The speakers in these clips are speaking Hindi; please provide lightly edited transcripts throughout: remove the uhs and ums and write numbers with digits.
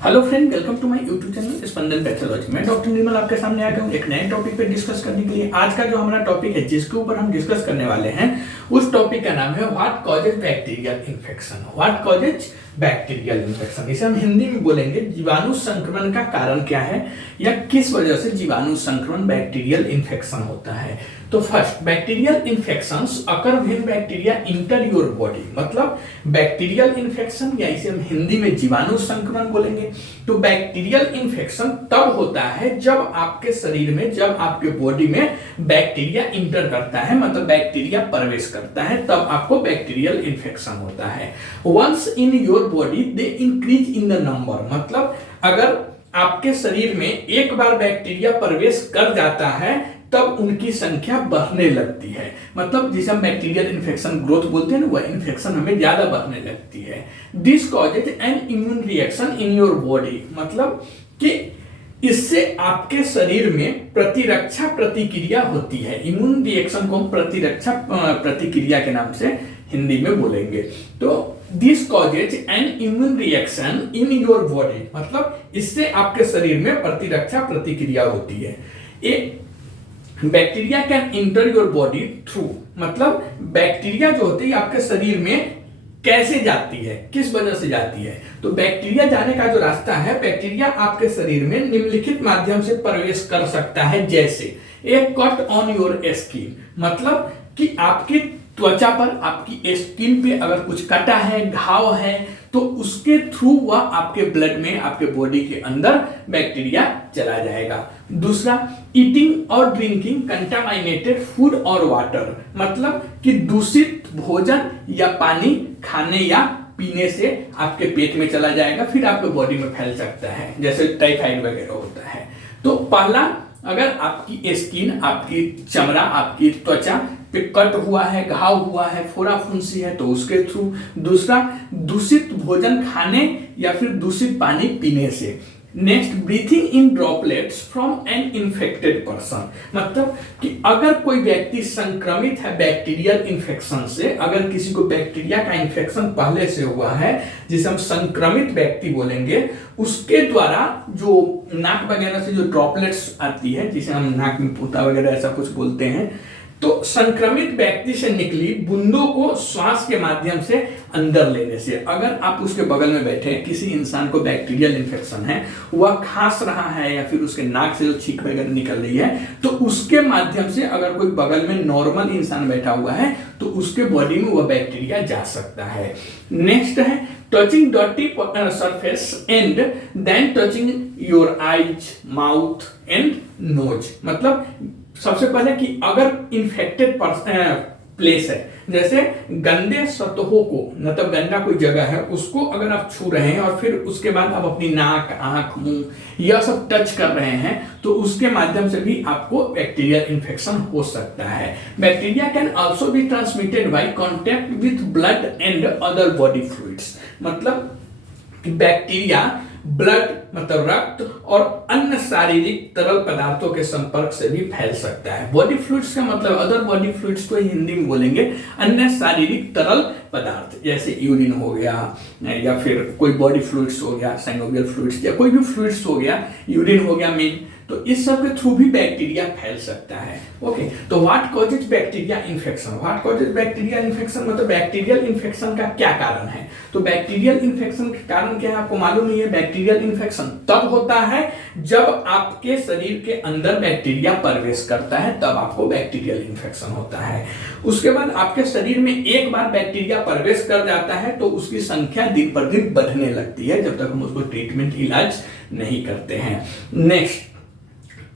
Hello friend, welcome to my YouTube channel Spandan pathology. मैं डॉक्टर निर्मल आपके सामने आ गया हूँ एक नए टॉपिक पे डिस्कस करने के लिए। आज का जो हमारा टॉपिक है जिसके ऊपर हम डिस्कस करने वाले हैं उस टॉपिक का नाम है what causes bacterial infection. What causes bacterial infection, इसे हम हिंदी में बोलेंगे जीवाणु संक्रमण का कारण क्या है या किस वजह से जीवाणु संक्रमण बैक्टीरियल इन्फेक्शन होता है। तो first, bacterial infections occur when bacteria inter your body, मतलब बैक्टीरियल इन्फेक्शन या इसे हम हिंदी में जीवाणु संक्रमण बोलेंगे। तो बैक्टीरियल इन्फेक्शन तब होता है जब आपके शरीर में, जब आपके बॉडी में बैक्टीरिया इंटर करता है, मतलब बैक्टीरिया प्रवेश करता है, तब आपको बैक्टीरियल इन्फेक्शन होता है। Once in your body they increase in the number, मतलब अगर आपके शरीर में एक बार बैक्टीरिया प्रवेश कर जाता है तब उनकी संख्या बढ़ने लगती है, मतलब जिसे हम बैक्टीरियल इन्फेक्शन ग्रोथ बोलते हैं ना, वह इन्फेक्शन हमें ज्यादा बढ़ने लगती है। This causes an immune reaction in your body, मतलब कि इससे आपके शरीर में प्रतिरक्षा प्रतिक्रिया होती है। इम्यून रिएक्शन को हम प्रतिरक्षा प्रतिक्रिया के नाम से हिंदी में बोलेंगे। तो this causes an immune reaction in your body, मतलब इससे आपके शरीर में प्रतिरक्षा प्रतिक्रिया होती है। एक bacteria can inter your body through, मतलब बैक्टीरिया जो होती है आपके शरीर में कैसे जाती है, किस वजह से जाती है। तो बैक्टीरिया जाने का जो रास्ता है, बैक्टीरिया आपके शरीर में निम्नलिखित माध्यम से प्रवेश कर सकता है, जैसे एक कट ऑन योर स्किन, मतलब कि आपकी त्वचा पर, आपकी स्किन पे अगर कुछ कटा है, घाव है, तो उसके थ्रू वह आपके ब्लड में, आपके बॉडी के अंदर बैक्टीरिया चला जाएगा। दूसरा, ईटिंग और ड्रिंकिंग कंटामिनेटेड फूड और वाटर, मतलब कि दूषित भोजन या पानी खाने या पीने से आपके पेट में चला जाएगा, फिर आपके बॉडी में फैल सकता है, जैसे टाइफाइड वगैरह होता है। तो पहला, अगर आपकी स्किन, आपकी चमड़ा, आपकी त्वचा पे कट हुआ है, घाव हुआ है, फोड़ा फुंसी है, तो उसके थ्रू। दूसरा, दूषित भोजन खाने या फिर दूषित पानी पीने से। Next, breathing in droplets from an infected person, मतलब कि अगर कोई व्यक्ति संक्रमित है बैक्टीरियल इन्फेक्शन से, अगर किसी को बैक्टीरिया का इन्फेक्शन पहले से हुआ है, जिसे हम संक्रमित व्यक्ति बोलेंगे, उसके द्वारा जो नाक वगैरह से जो ड्रॉपलेट्स आती है, जिसे हम नाक में पोता वगैरह ऐसा कुछ बोलते हैं, तो संक्रमित व्यक्ति से निकली बूंदों को श्वास के माध्यम से अंदर लेने से, अगर आप उसके बगल में बैठे हैं, किसी इंसान को बैक्टीरियल इन्फेक्शन है, वह खांस रहा है या फिर उसके नाक से जो छींक वगैरह निकल रही है, तो उसके माध्यम से अगर कोई बगल में नॉर्मल इंसान बैठा हुआ है तो उसके बॉडी में वह बैक्टीरिया जा सकता है। नेक्स्ट है touching dirty surface and then touching your eyes, mouth and nose, मतलब सबसे पहले कि अगर इन्फेक्टेड प्लेस है, जैसे गंदे सतहों को, मतलब गंदा कोई जगह है उसको अगर आप छू रहे हैं और फिर उसके बाद आप अपनी नाक, आंख, मुंह यह सब टच कर रहे हैं, तो उसके माध्यम से भी आपको बैक्टीरियल इन्फेक्शन हो सकता है। Bacteria can also be transmitted by contact with blood and other body fluids, मतलब कि बैक्टीरिया ब्लड, मतलब रक्त और अन्य शारीरिक तरल पदार्थों के संपर्क से भी फैल सकता है। बॉडी फ्लूइड्स का मतलब अदर बॉडी फ्लूइड्स को हिंदी में बोलेंगे अन्य शारीरिक तरल पदार्थ, जैसे यूरिन हो गया या फिर कोई बॉडी फ्लूइड्स हो गया, साइनोवियल फ्लूइड्स या कोई भी फ्लूइड्स हो गया, यूरिन हो गया मेन, तो इस सब के थ्रू भी बैक्टीरिया फैल सकता है। ओके, तो what causes bacteria infection, what causes bacteria infection, मतलब बैक्टीरियल इन्फेक्शन का क्या कारण है। तो बैक्टीरियल इन्फेक्शन के कारण क्या है आपको मालूम नहीं है। बैक्टीरियल इन्फेक्शन तब होता है जब आपके शरीर के अंदर बैक्टीरिया प्रवेश करता है, तब आपको बैक्टीरियल इन्फेक्शन होता है। उसके बाद आपके शरीर में एक बार बैक्टीरिया प्रवेश कर जाता है तो उसकी संख्या दिन पर दिन बढ़ने लगती है जब तक हम उसको ट्रीटमेंट, इलाज नहीं करते हैं। नेक्स्ट,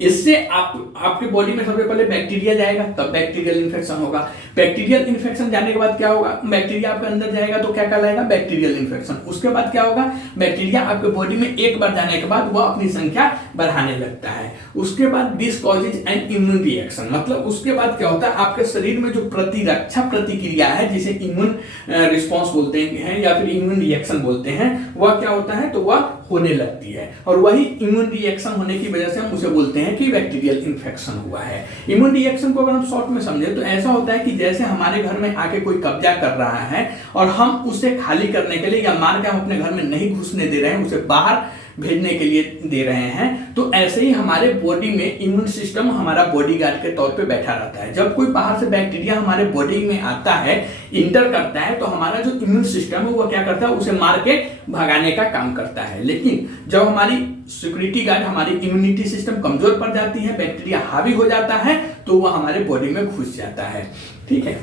इससे आपके बॉडी में सबसे पहले बैक्टीरिया जाएगा, तब बैक्टीरियल इन्फेक्शन होगा। बैक्टीरियल इन्फेक्शन जाने के बाद क्या होगा, बैक्टीरिया आपके अंदर जाएगा तो क्या कहलाएगा, बैक्टीरियल इन्फेक्शन। उसके बाद क्या होगा, बैक्टीरिया आपके बॉडी में एक बार जाने के बाद वह अपनी संख्या बढ़ाने लगता है। उसके बाद this causes an immune reaction, मतलब उसके बाद क्या होता है, आपके शरीर में जो प्रतिरक्षा प्रतिक्रिया है, जिसे इम्यून रिस्पॉन्स बोलते हैं या फिर इम्यून रिएक्शन बोलते हैं, वह क्या होता है, तो वह होने लगती है, और वही इम्यून रिएक्शन होने की वजह से हम उसे बोलते हैं कि बैक्टीरियल इन्फेक्शन हुआ है। इम्यून रिएक्शन को अगर हम शॉर्ट में समझे तो ऐसा होता है कि जैसे हमारे घर में आके कोई कब्जा कर रहा है और हम उसे खाली करने के लिए या मार के हम अपने घर में नहीं घुसने दे रहे हैं, उसे बाहर भेजने के लिए दे रहे हैं। तो ऐसे ही हमारे बॉडी में इम्यून सिस्टम हमारा बॉडीगार्ड के तौर पे बैठा रहता है। जब कोई बाहर से बैक्टीरिया हमारे बॉडी में आता है, इंटर करता है, तो हमारा जो इम्यून सिस्टम है वो क्या करता है, उसे मार के भगाने का काम करता है। लेकिन जब हमारी सिक्योरिटी गार्ड, हमारी इम्यूनिटी सिस्टम कमजोर पड़ जाती है, बैक्टीरिया हावी हो जाता है, तो वह हमारे बॉडी में घुस जाता है। ठीक है,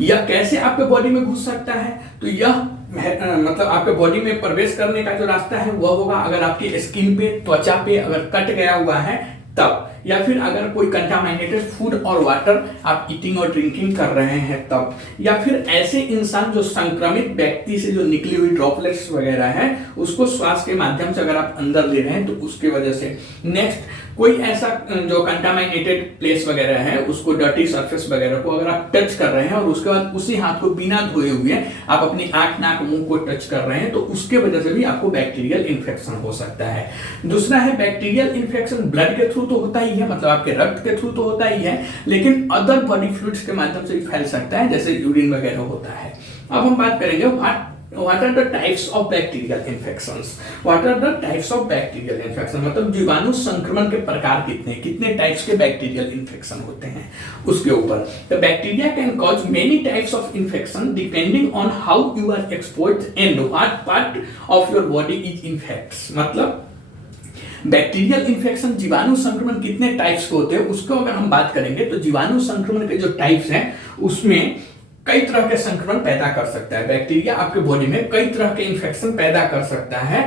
यह कैसे आपके बॉडी में घुस सकता है? तो यह मतलब आपके बॉडी में प्रवेश करने का जो रास्ता है वह होगा अगर आपकी स्किन पे, त्वचा पे अगर कट गया हुआ है तब, या फिर अगर कोई कंटामिनेटेड फूड और वाटर आप ईटिंग और ड्रिंकिंग कर रहे हैं तब, या फिर ऐसे इंसान जो संक्रमित व्यक्ति से जो निकली हुई ड्रॉपलेट्स वगैरह है उसको श्वास के माध्यम से अगर आप अंदर ले रहे हैं तो उसके वजह से। नेक्स्ट, कोई ऐसा जो कंटामिनेटेड प्लेस वगैरह है उसको, डर्टी सरफेस वगैरह को अगर आप टच कर रहे हैं और उसके बाद उसी हाथ को बिना धोए हुए आप अपनी आंख, नाक, मुंह को टच कर रहे हैं तो उसके वजह से भी आपको बैक्टीरियल इन्फेक्शन हो सकता है। दूसरा है बैक्टीरियल इन्फेक्शन ब्लड के थ्रू तो होता ही है, मतलब आपके रक्त के थ्रू तो होता ही है, लेकिन अदर बॉडी फ्लूइड्स के माध्यम से भी फैल सकता है, जैसे यूरिन वगैरह होता है। अब हम बात करेंगे What are the types of bacterial infections? What are the types of bacterial infection? मतलब जीवाणु संक्रमण के प्रकार कितने टाइप्स के बैक्टीरियल इन्फेक्शन होते हैं उसके ऊपर। The bacteria can cause many types of infection depending on how you are exposed and what part of your body is infected। मतलब बैक्टीरियल इन्फेक्शन, जीवाणु संक्रमण कितने टाइप्स के होते हैं उसको अगर हम बात करेंगे तो जीवाणु संक्रमण के जो टाइप्स हैं उसमें कई तरह के संक्रमण पैदा कर सकता है। बैक्टीरिया आपके बॉडी में कई तरह के इन्फेक्शन पैदा कर सकता है,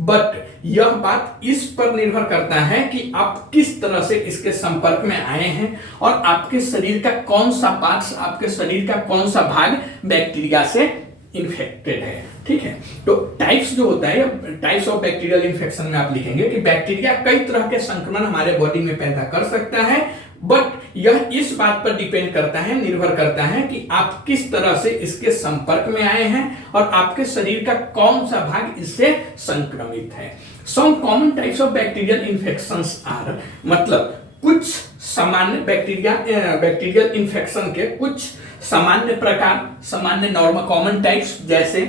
बट यह बात इस पर निर्भर करता है कि आप किस तरह से इसके संपर्क में आए हैं और आपके शरीर का कौन सा पार्ट्स, आपके शरीर का कौन सा भाग बैक्टीरिया से इन्फेक्टेड है। ठीक है, तो टाइप्स जो होता है, टाइप्स ऑफ बैक्टीरियल इन्फेक्शन में आप लिखेंगे कि बैक्टीरिया कई तरह के संक्रमण हमारे बॉडी में पैदा कर सकता है, बट यह इस बात पर डिपेंड करता है, निर्भर करता है कि आप किस तरह से इसके संपर्क में आए हैं और आपके शरीर का कौन सा भाग इससे संक्रमित है। Some common types of bacterial infections are, मतलब कुछ सामान्य बैक्टीरियल इन्फेक्शन के कुछ सामान्य प्रकार, सामान्य नॉर्मल कॉमन टाइप्स, जैसे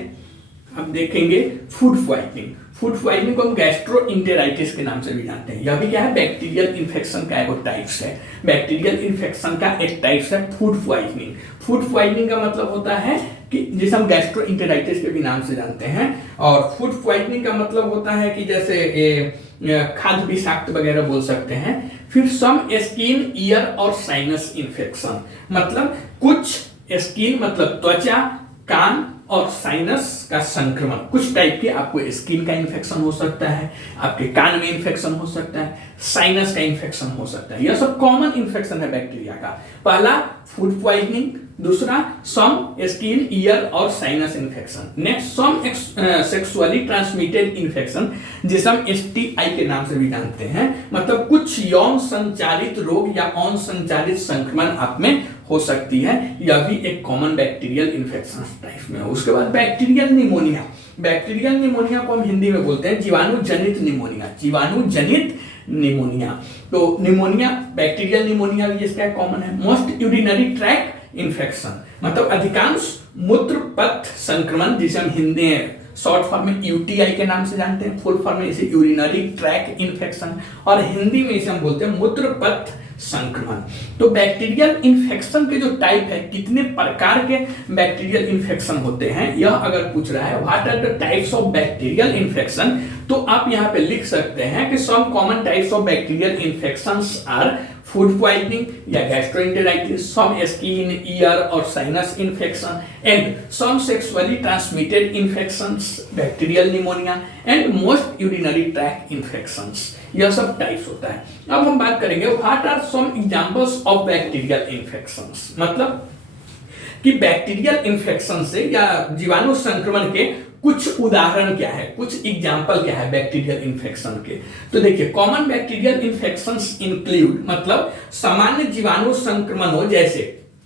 आप देखेंगे फूड पॉइजनिंग। फूड पॉइजनिंग को हम गैस्ट्रोइंटेराइटिस के नाम से भी जानते हैं। यह भी क्या है, बैक्टीरियल इन्फेक्शन का एक टाइप्स है। बैक्टीरियल इन्फेक्शन का एक टाइप्स है फूड पॉइजनिंग। फूड पॉइजनिंग का मतलब होता है कि जिसे हम गैस्ट्रोइंटेराइटिस के भी नाम से जानते हैं, और फूड पॉइजनिंग का मतलब होता है कि जैसे खाद्य विषाक्त वगैरह बोल सकते हैं। फिर सम स्किन, ईयर और साइनस इन्फेक्शन, मतलब कुछ स्किन मतलब त्वचा, कान और साइनस का संक्रमण, कुछ टाइप के आपको स्किन का इन्फेक्शन हो सकता है, आपके कान में इन्फेक्शन हो सकता है, साइनस का इन्फेक्शन हो सकता है। यह सब कॉमन इन्फेक्शन है बैक्टीरिया का। पहला फूड पॉइजनिंग, दूसरा सम स्किन, ईयर और sinus infection. Next sum sexually transmitted infection, जिसे हम STI के नाम से भी जानते हैं, मतलब कुछ यौन संचारित रोग या यौन संचारित संक्रमण आप में हो सकती है। यह भी एक कॉमन बैक्टीरियल इन्फेक्शन टाइप में है। उसके बाद बैक्टीरियल निमोनिया। बैक्टीरियल निमोनिया को हम हिंदी में बोलते हैं जीवाणु जनित निमोनिया। जीवाणु जनित निमोनिया, तो निमोनिया, बैक्टीरियल निमोनिया भी इसका कॉमन है। मोस्ट यूरिनरी ट्रैक्ट इन्फेक्शन, मतलब अधिकांश मूत्र पथ संक्रमण, जिसे हम हिंदी शॉर्ट फॉर्म में UTI के नाम से जानते हैं, फुल फॉर्म में इसे यूरिनरी ट्रैक्ट इन्फेक्शन, और हिंदी में इसे हम बोलते हैं मूत्र पथ संक्रमण। तो बैक्टीरियल इन्फेक्शन के जो टाइप है, कितने प्रकार के बैक्टीरियल इन्फेक्शन होते हैं, यह अगर पूछ रहा है what are the types of bacterial infection, तो आप यहाँ पे लिख सकते हैं कि some common types of bacterial infections are food poisoning या गैस्ट्रोएंटेराइटिस, सम स्किन, ईयर और sinus infection, and some sexually transmitted infections, bacterial pneumonia and most urinary tract infections. यह सब टाइप्स होता है। अब हम बात करेंगे what are some examples of bacterial infections, मतलब कि बैक्टीरियल इन्फेक्शन से या जीवाणु संक्रमण के कुछ उदाहरण क्या है, कुछ एग्जाम्पल क्या है बैक्टीरियल इन्फेक्शन के। तो देखिए, कॉमन बैक्टीरियल इन्फेक्शंस इंक्लूड, मतलब सामान्य जीवाणु संक्रमणों जैसे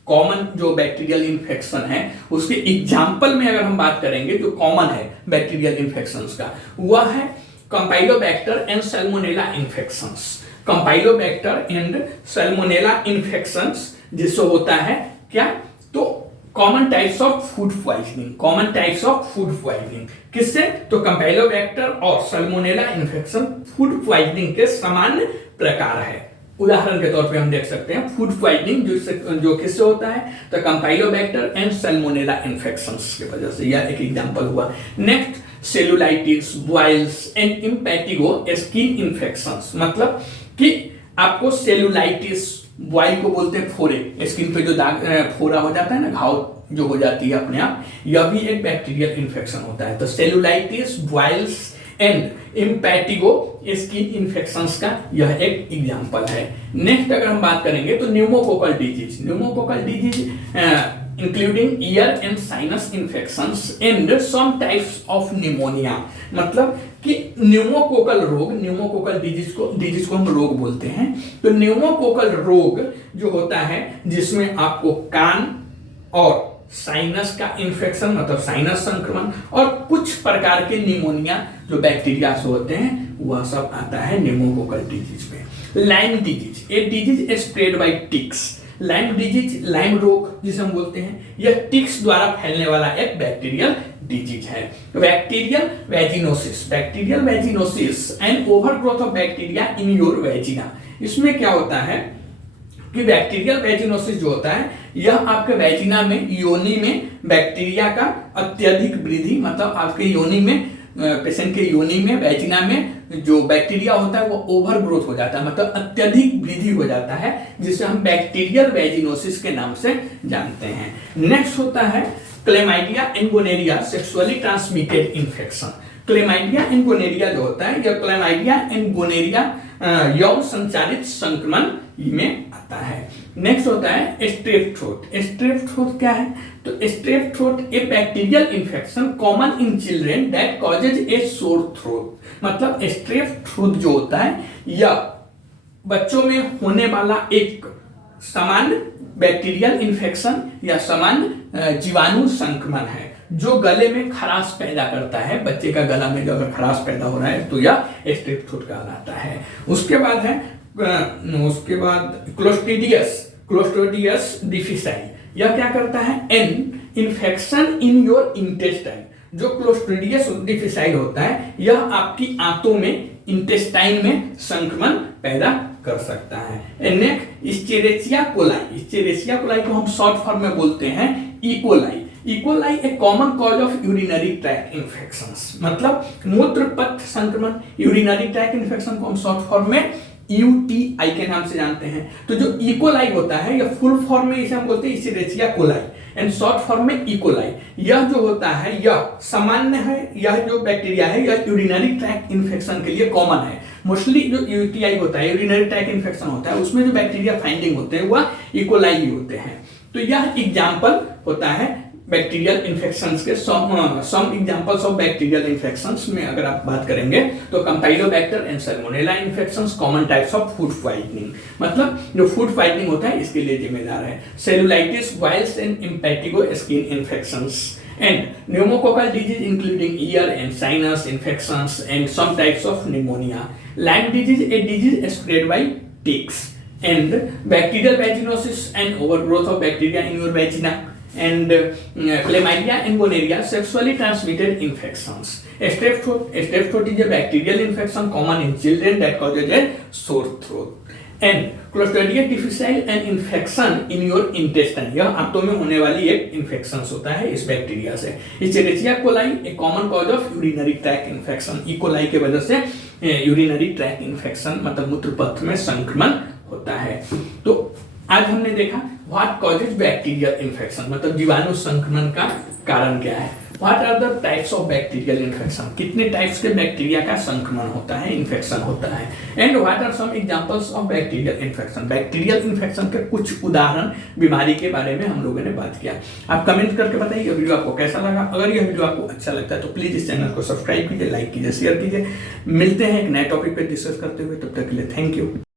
कॉमन जो बैक्टीरियल इन्फेक्शन है उसके एग्जाम्पल में अगर हम बात करेंगे जो कॉमन है बैक्टीरियल इन्फेक्शंस का, वह है campylobacter and salmonella infections. Campylobacter and salmonella infections जिससे होता है क्या, तो common types of food poisoning, common types of food poisoning किससे? तो कैम्पेलोबैक्टर और सल्मोनेला इन्फेक्शन फूड पॉइजनिंग के सामान्य प्रकार है। उदाहरण के तौर पे हम देख सकते हैं फूड पॉइजनिंग जो किससे होता है? तो कैम्पेलोबैक्टर एंड सल्मोनेला इन्फेक्शंस की वजह से, यह एक एग्जांपल हुआ। Next cellulitis, boils and impetigo skin infections, मतलब कि आपको सेलुलाइटिस, बॉइल को बोलते हैं फोरे, स्किन पे जो दाग फोरा हो जाता है ना, घाव जो हो जाती है अपने आप, यह भी एक बैक्टीरियल इन्फेक्शन होता है। तो cellulitis, boils and impetigo skin infections का यह एक एग्जांपल है। नेक्स्ट अगर हम बात करेंगे तो pneumococcal disease, pneumococcal disease including ear and sinus infections and some types of pneumonia, मतलब कि न्यूमोकोकल रोग, न्यूमोकोकल डिजीज को हम रोग बोलते हैं। तो न्यूमोकोकल रोग जो होता है जिसमें आपको कान और साइनस का इन्फेक्शन, मतलब साइनस संक्रमण, और कुछ प्रकार के निमोनिया जो बैक्टीरिया से होते हैं, वह सब आता है न्यूमोकोकल डिजीज में। Lyme disease, a disease spread by ticks, Lyme disease, Lyme रोग जिसे हम बोलते हैं, यह टिक्स द्वारा फैलने वाला एक बैक्टीरियल डिजीज है। Bacterial vaginosis, bacterial vaginosis and overgrowth of bacteria in your vagina, इसमें क्या होता है कि बैक्टीरियल वेजिनोसिस जो होता है यह आपके वेजिना में, योनि में बैक्टीरिया का अत्यधिक वृद्धि, मतलब आपके योनि में, पेशेंट के योनि में, वेजिना में जो बैक्टीरिया होता है वो ओवर ग्रोथ हो जाता है, मतलब अत्यधिक वृद्धि हो जाता है, जिसे हम बैक्टीरियल वेजिनोसिस के नाम से जानते हैं। नेक्स्ट होता है chlamydia and gonorrhoea sexually transmitted infection. Chlamydia and gonorrhoea जो होता है, यह क्लेमाइडिया एंड गोनेरिया यौन संचारित संक्रमण में आता है। नेक्स्ट होता है स्ट्रेप थ्रोट। स्ट्रेप थ्रोट क्या है? तो strep throat A bacterial infection common in children that causes A sore throat, मतलब स्ट्रेप थ्रोट जो होता है यह बच्चों में होने वाला एक सामान्य बैक्टीरियल इन्फेक्शन या सामान्य जीवाणु संक्रमण है जो गले में खराश पैदा करता है। बच्चे का गला में जो अगर खराश पैदा हो रहा है तो यह स्ट्रेप थ्रोट कहलाता है। उसके बाद क्लोस्ट्रीडियस डिफिसाई, यह क्या करता है? An infection in your intestine, जो क्लोस्ट्रीडियस डिफिसाई होता है यह आपकी आंतों में, इंटेस्टाइन में संक्रमण पैदा कर सकता है। नेक्स्ट इस्चेरेचिया कोलाई, इस्चेरेचिया कोलाई को हम शॉर्ट फॉर्म में बोलते हैं इकोलाई। इकोलाई एक common cause of urinary tract infections, मतलब मूत्र पथ संक्रमण। यूरिनरी ट्रैक्ट इन्फेक्शन को हम शॉर्ट फॉर्म में यूटीआई के नाम से जानते हैं। तो जो इकोलाई होता है यह फुल फॉर्म में इसे हम बोलते हैं इस्चेरेचिया कोलाई एंड शॉर्ट फॉर्म में इकोलाई। यह जो होता है यह सामान्य है, यह जो बैक्टीरिया है यह यूरिनरी ट्रैक्ट इन्फेक्शन के लिए कॉमन है। मोस्टली जो यूटीआई होता है, यूरिनरी ट्रैक्ट इन्फेक्शन होता है, उसमें जो बैक्टीरिया फाइंडिंग होते हैं वह इकोलाई ही होते हैं। तो यह एग्जाम्पल होता है बैक्टीरियल इन्फेक्शंस के। Some examples of bacterial infections में अगर आप बात करेंगे तो campylobacter and salmonella infections common types of food poisoning, मतलब जो फूड पॉइजनिंग होता है इसके लिए जिम्मेदार है। Cellulitis, boils and impetigo skin infections and pneumococcal disease including ear and sinus infections and some types of pneumonia. Lyme disease, a disease spread by ticks, and bacterial vaginosis and overgrowth of bacteria in your vagina, and chlamydia and gonorrhea sexually transmitted infections. Strep throat is a bacterial infection common in children that causes a sore throat. And Clostridium difficile and infection in your intestine, यह आंतों में होने वाली एक इन्फेक्शन होता है इस बैक्टीरिया से। इचेरिचिया कोलाई एक common cause of urinary tract infection, E coli के वजह से यूरिनरी ट्रैक्ट इन्फेक्शन मतलब मूत्रपथ में संक्रमण होता है। तो आज हमने देखा व्हाट कॉजेज बैक्टीरियल इन्फेक्शन, मतलब जीवाणु संक्रमण का कारण क्या है। What are the types of bacterial infection, कितने टाइप्स के बैक्टीरिया का संक्रमण होता है, इन्फेक्शन होता है। And what are some examples of bacterial infection, bacterial infection के कुछ उदाहरण बीमारी के बारे में हम लोगों ने बात किया। आप कमेंट करके बताइए ये वीडियो आपको कैसा लगा। अगर यह वीडियो आपको अच्छा लगता है तो प्लीज इस चैनल को सब्सक्राइब कीजिए, लाइक कीजिए, शेयर कीजिए। मिलते हैं एक नए टॉपिक पर डिस्कस करते हुए, तब तक के लिए थैंक यू।